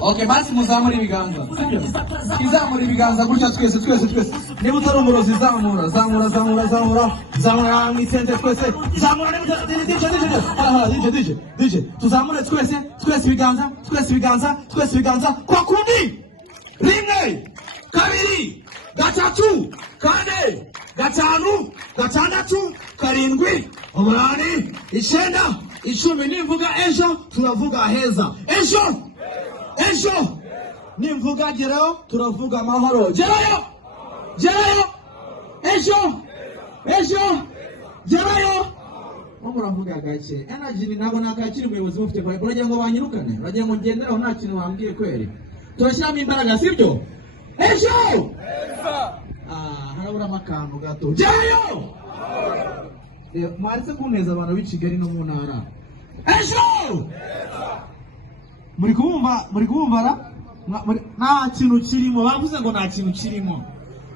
Okay, basi muzamura ibiganza. Izamura ibiganza gutya twese. Niba utari umurozi zamura. Zamura mwitende twese. Zamura DJ. Tuzamure twese ibiganza. Kwa kundi. Rimwe, kabiri, gatatu, kane, gatanu, gatandatu, karindwi, umunani, icyenda, icumi. Nimvuga ejo turavuga heza. Ejo nimvuga gerayo turavuga amahoro. Gerayo ejo gerayo. Muravuga gake energy ni nabo nakakiri umuyobozi mufite kwa uragira ngo banyirukane, uragira ngo ngenderaho nta kintu wambwiye kweri. Turashyiramo imbaraga sibyo? Ejo harabura amakantu gato. Gerayo mwaritse kuneza abantu b'i Kigali no mu ntara. Ejo muri kubumva ra nta kintu kirimo. Bavuze ngo nta kintu kirimo.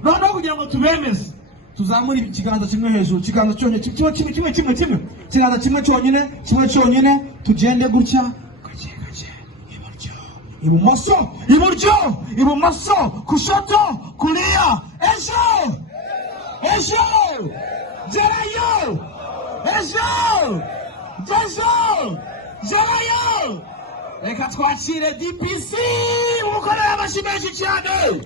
None kugira ngo tubemeze tuzamura ikiganza kimwe hejuru, ikiganza cyonyine kimwe, ikiganza kimwe cyonyine, tugende gutya gake ibumoso kushoto kulia. Ejo gerayo gerayo. Reka twakire DPC ukorera amashimeshi cyane.